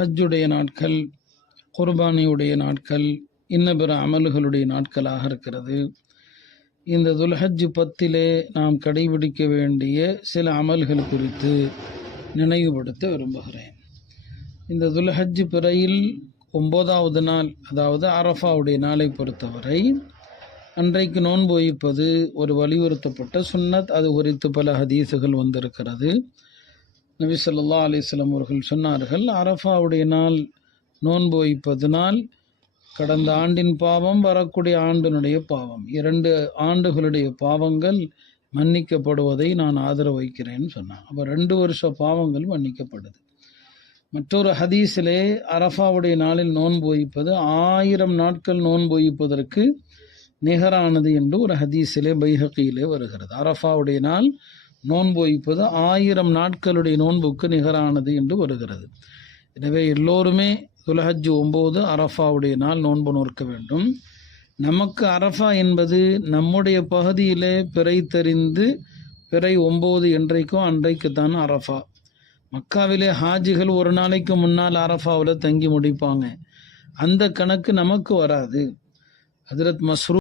ஹஜ்ஜுடைய நாட்கள், குர்பானியுடைய நாட்கள், இன்ன பிற அமல்களுடைய நாட்களாக இருக்கிறது. இந்த துல்ஹஜ் 10 நாம் கடைபிடிக்க வேண்டிய சில அமல்கள் குறித்து நினைவுபடுத்த விரும்புகிறேன். இந்த துல்ஹஜ் பிறையில் 9வது நாள், அதாவது அரஃபாவுடைய நாளை பொறுத்தவரை அன்றைக்கு நோன்பு வைப்பது ஒரு வலியுறுத்தப்பட்ட சுன்னத். அது குறித்து பல ஹதீஸுகள் வந்திருக்கிறது. நபி ஸல்லல்லாஹு அலைஹி வஸல்லம் அவர்கள் சொன்னார்கள், அரஃபாவுடைய நாள் நோன்பு வைப்பதனால் கடந்த ஆண்டின் பாவம், வரக்கூடிய ஆண்டினுடைய பாவம், 2 ஆண்டுகளுடைய பாவங்கள் மன்னிக்கப்படுவதை நான் ஆதரவு வைக்கிறேன்னு சொன்னான். அப்போ 2 வருஷ பாவங்கள் மன்னிக்கப்படுது. மற்றொரு ஹதீஸிலே அரஃபாவுடைய நாளில் நோன்பு வைப்பது 1000 நாட்கள் நோன்பு வைப்பதற்கு நிகரானது என்று ஒரு ஹதீஸிலே பைஹகியிலே வருகிறது. அரஃபாவுடைய நாள் நோன்பு வைப்பது 1000 நாட்களுடைய நோன்புக்கு நிகரானது என்று வருகிறது. எனவே எல்லோருமே துல்ஹஜ் 9 அரஃபாவுடைய நாள் நோன்பு நோக்க வேண்டும். நமக்கு அரஃபா என்பது நம்முடைய பகுதியிலே பிறை தெரிந்து பிறை 9 என்றைக்கோ அன்றைக்குத்தான் அரஃபா. மக்காவிலே ஹாஜிகள் ஒரு நாளைக்கு முன்னால் அரஃபாவில் தங்கி முடிப்பாங்க. அந்த கணக்கு நமக்கு வராது. ஹஜ்ரத் மஸ்ரூர்